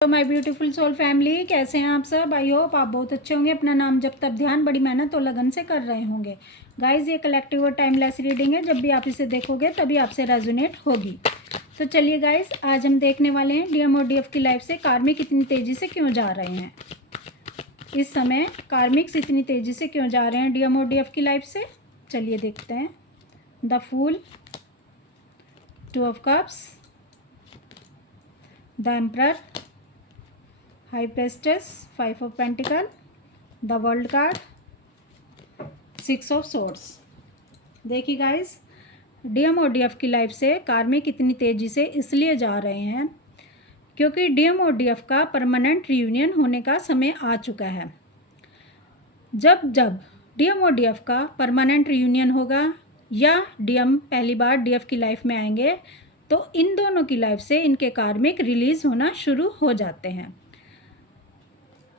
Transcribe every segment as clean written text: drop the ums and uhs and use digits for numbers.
तो my beautiful soul family, कैसे हैं आप सब। आई होप आप बहुत अच्छे होंगे। अपना नाम जब तक ध्यान बड़ी मेहनत और लगन से कर रहे होंगे। गाइज, ये कलेक्टिव और टाइमलेस रीडिंग है। जब भी आप इसे देखोगे तभी आपसे रेजोनेट होगी। तो चलिए गाइज, आज हम देखने वाले हैं डीएम और डीएफ की लाइफ से कार्मिक इतनी तेज़ी से क्यों जा रहे हैं। इस समय कार्मिक्स इतनी तेज़ी से क्यों जा रहे हैं डीएम और डीएफ की लाइफ से। चलिए देखते हैं। The fool, 2 of cups, the emperor, high priestess, 5 of pentacle, the world card, 6 of swords. देखिए गाइस, डीएम और डीएफ की लाइफ से कार्मिक इतनी तेज़ी से इसलिए जा रहे हैं क्योंकि डीएम और डीएफ का परमानेंट रियूनियन होने का समय आ चुका है। जब जब डीएम और डीएफ का परमानेंट रियूनियन होगा या डीएम पहली बार डीएफ की लाइफ में आएंगे तो इन दोनों की लाइफ से इनके कार्मिक रिलीज़ होना शुरू हो जाते हैं।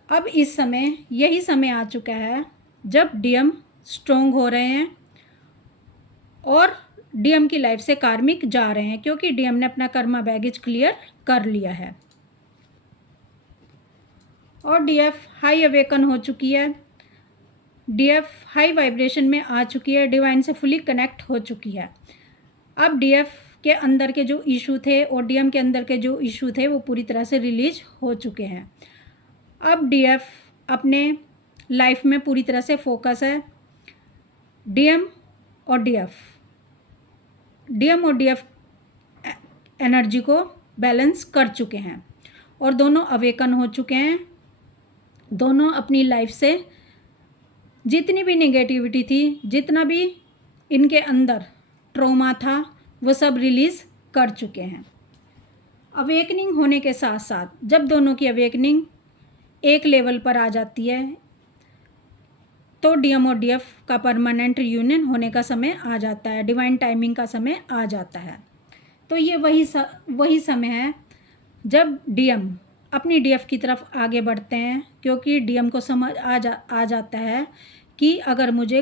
अब इस समय यही समय आ चुका है जब डीएम स्ट्रोंग हो रहे हैं और डीएम की लाइफ से कार्मिक जा रहे हैं क्योंकि डीएम ने अपना कर्मा बैगेज क्लियर कर लिया है और डीएफ हाई अवेकन हो चुकी है। डीएफ हाई वाइब्रेशन में आ चुकी है, डिवाइन से फुली कनेक्ट हो चुकी है। अब डीएफ के अंदर के जो इशू थे और डीएम के अंदर के जो इशू थे वो पूरी तरह से रिलीज हो चुके हैं। अब डीएफ अपने लाइफ में पूरी तरह से फोकस है। डीएम और डीएफ एनर्जी को बैलेंस कर चुके हैं और दोनों अवेकन हो चुके हैं। दोनों अपनी लाइफ से जितनी भी नेगेटिविटी थी, जितना भी इनके अंदर ट्रॉमा था, वो सब रिलीज़ कर चुके हैं। अवेकनिंग होने के साथ साथ जब दोनों की अवेकनिंग एक लेवल पर आ जाती है तो डीएम और डीएफ का परमानेंट रियूनियन होने का समय आ जाता है, डिवाइन टाइमिंग का समय आ जाता है। तो ये वही समय है जब डीएम अपनी डीएफ की तरफ आगे बढ़ते हैं क्योंकि डीएम को समझ आ जाता है कि अगर मुझे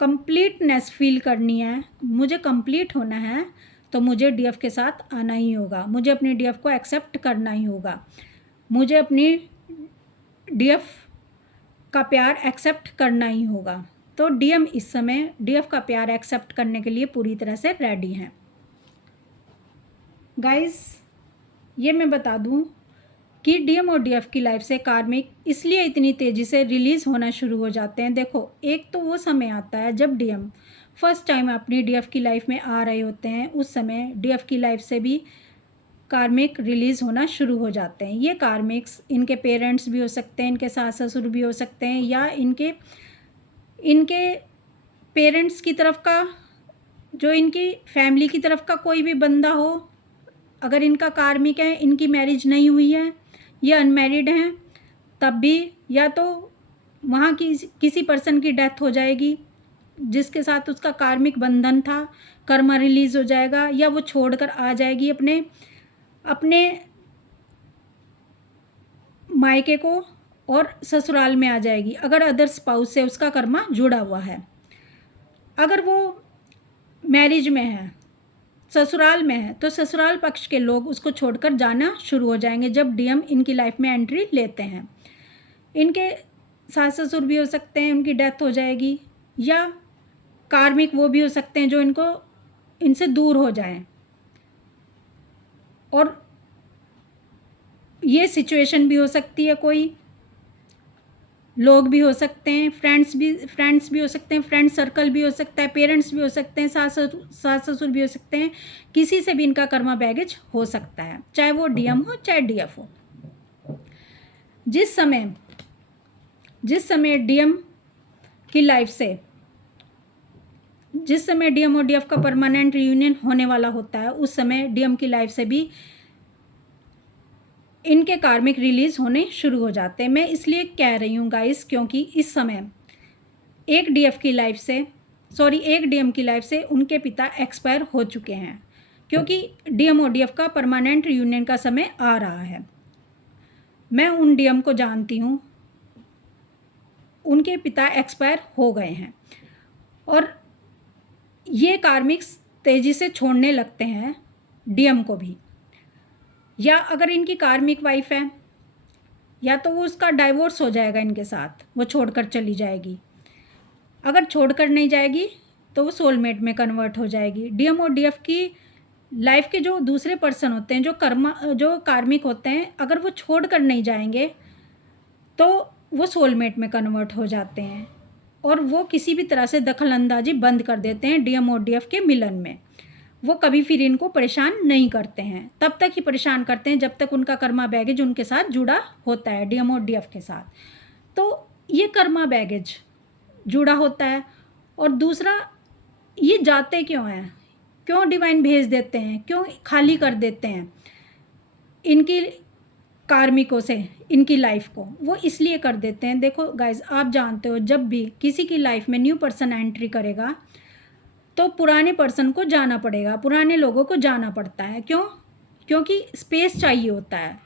कंप्लीटनेस फील करनी है, मुझे कंप्लीट होना है तो मुझे डीएफ के साथ आना ही होगा, मुझे अपनी डीएफ को एक्सेप्ट करना ही होगा, मुझे अपनी डीएफ का प्यार एक्सेप्ट करना ही होगा। तो डीएम इस समय डीएफ का प्यार एक्सेप्ट करने के लिए पूरी तरह से रेडी हैं। गाइस, ये मैं बता दूं कि डीएम और डीएफ की लाइफ से कार्मिक इसलिए इतनी तेज़ी से रिलीज़ होना शुरू हो जाते हैं। देखो, एक तो वो समय आता है जब डीएम फर्स्ट टाइम अपनी डीएफ की लाइफ में आ रहे होते हैं, उस समय डीएफ की लाइफ से भी कार्मिक रिलीज़ होना शुरू हो जाते हैं। ये कार्मिक्स इनके पेरेंट्स भी हो सकते हैं, इनके सास ससुर भी हो सकते हैं या इनके पेरेंट्स की तरफ का, जो इनकी फैमिली की तरफ का कोई भी बंदा हो। अगर इनका कार्मिक है, इनकी मैरिज नहीं हुई है, ये अनमैरिड हैं, तब भी या तो वहाँ की किसी पर्सन की डेथ हो जाएगी जिसके साथ उसका कार्मिक बंधन था, कर्मा रिलीज़ हो जाएगा, या वो छोड़कर आ जाएगी अपने मायके को और ससुराल में आ जाएगी अगर अदर स्पाउस से उसका कर्मा जुड़ा हुआ है। अगर वो मैरिज में है, ससुराल में है, तो ससुराल पक्ष के लोग उसको छोड़कर जाना शुरू हो जाएंगे जब डीएम इनकी लाइफ में एंट्री लेते हैं। इनके सास ससुर भी हो सकते हैं, उनकी डेथ हो जाएगी, या कार्मिक वो भी हो सकते हैं जो इनसे दूर हो जाएं। और ये सिचुएशन भी हो सकती है, कोई लोग भी हो सकते हैं, फ्रेंड्स भी हो सकते हैं, फ्रेंड सर्कल भी हो सकता है, पेरेंट्स भी हो सकते हैं, सास ससुर भी हो सकते हैं। किसी से भी इनका कर्मा बैगेज हो सकता है, चाहे वो डीएम हो चाहे डीएफ हो। जिस समय डीएम की लाइफ से, जिस समय डीएम और डीएफ का परमानेंट रियूनियन होने वाला होता है, उस समय डीएम की लाइफ से भी इनके कार्मिक रिलीज़ होने शुरू हो जाते हैं। मैं इसलिए कह रही हूँ गाइस क्योंकि इस समय एक डीएम की लाइफ से उनके पिता एक्सपायर हो चुके हैं क्योंकि डीएम और डीएफ का परमानेंट रियूनियन का समय आ रहा है। मैं उन डीएम को जानती हूँ, उनके पिता एक्सपायर हो गए हैं और ये कार्मिक्स तेज़ी से छोड़ने लगते हैं डीएम को भी। या अगर इनकी कार्मिक वाइफ है या तो वो उसका डाइवोर्स हो जाएगा इनके साथ, वो छोड़कर चली जाएगी। अगर छोड़कर नहीं जाएगी तो वो सोलमेट में कन्वर्ट हो जाएगी। डीएम और डीएफ की लाइफ के जो दूसरे पर्सन होते हैं, जो कार्मिक होते हैं, अगर वो छोड़कर नहीं जाएंगे तो वो सोलमेट में कन्वर्ट हो जाते हैं और वो किसी भी तरह से दखल अंदाजी बंद कर देते हैं डीएम और डीएफ के मिलन में। वो कभी फिर इनको परेशान नहीं करते हैं, तब तक ही परेशान करते हैं जब तक उनका कर्मा बैगेज उनके साथ जुड़ा होता है, डीएम और डीएफ के साथ। तो ये कर्मा बैगेज जुड़ा होता है। और दूसरा, ये जाते क्यों हैं, क्यों डिवाइन भेज देते हैं, क्यों खाली कर देते हैं इनकी कार्मिकों से इनकी लाइफ को, वो इसलिए कर देते हैं। देखो गाइज, आप जानते हो जब भी किसी की लाइफ में न्यू पर्सन एंट्री करेगा तो पुराने पर्सन को जाना पड़ेगा, पुराने लोगों को जाना पड़ता है। क्यों? क्योंकि स्पेस चाहिए होता है।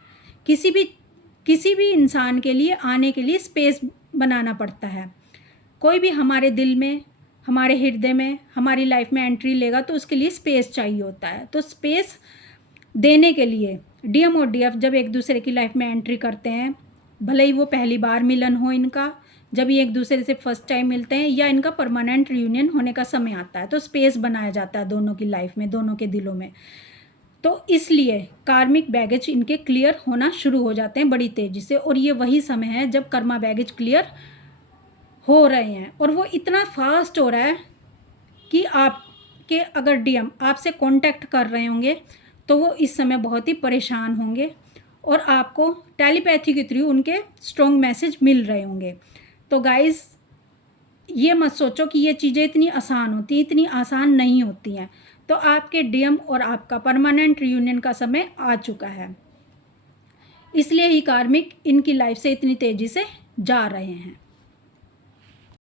किसी भी इंसान के लिए आने के लिए स्पेस बनाना पड़ता है। कोई भी हमारे दिल में, हमारे हृदय में, हमारी लाइफ में एंट्री लेगा तो उसके लिए स्पेस चाहिए होता है। तो स्पेस देने के लिए डीएम और डीएफ जब एक दूसरे की लाइफ में एंट्री करते हैं, भले ही वो पहली बार मिलन हो इनका, जब ये एक दूसरे से फर्स्ट टाइम मिलते हैं, या इनका परमानेंट रियूनियन होने का समय आता है, तो स्पेस बनाया जाता है दोनों की लाइफ में, दोनों के दिलों में। तो इसलिए कार्मिक बैगेज इनके क्लियर होना शुरू हो जाते हैं बड़ी तेज़ी से। और ये वही समय है जब कर्मा बैगेज क्लियर हो रहे हैं, और वो इतना फास्ट हो रहा है कि आपके अगर डीएम आपसे कांटेक्ट कर रहे होंगे तो वो इस समय बहुत ही परेशान होंगे और आपको टेलीपैथी के थ्रू उनके स्ट्रॉन्ग मैसेज मिल रहे होंगे। तो गाइस, ये मत सोचो कि ये चीज़ें इतनी आसान होती हैं, इतनी आसान नहीं होती हैं। तो आपके डीएम और आपका परमानेंट रियूनियन का समय आ चुका है, इसलिए ही कार्मिक इनकी लाइफ से इतनी तेज़ी से जा रहे हैं।